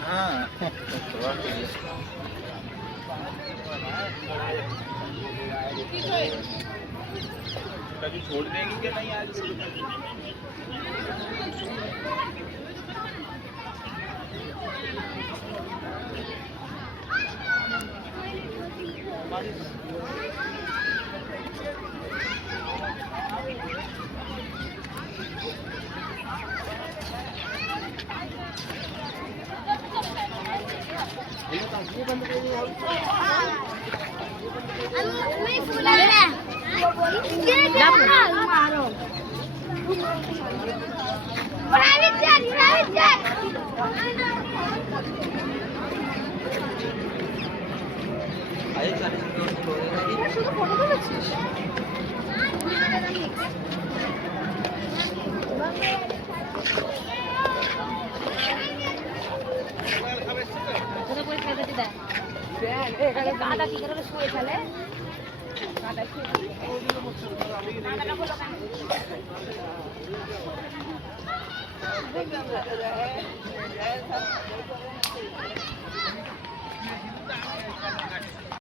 हाँ कभी छोड़ देंगे कि नहीं आज শুধু ফটো তুলেছিস? গাদা কি করে শুয়ে ফেলে গাদা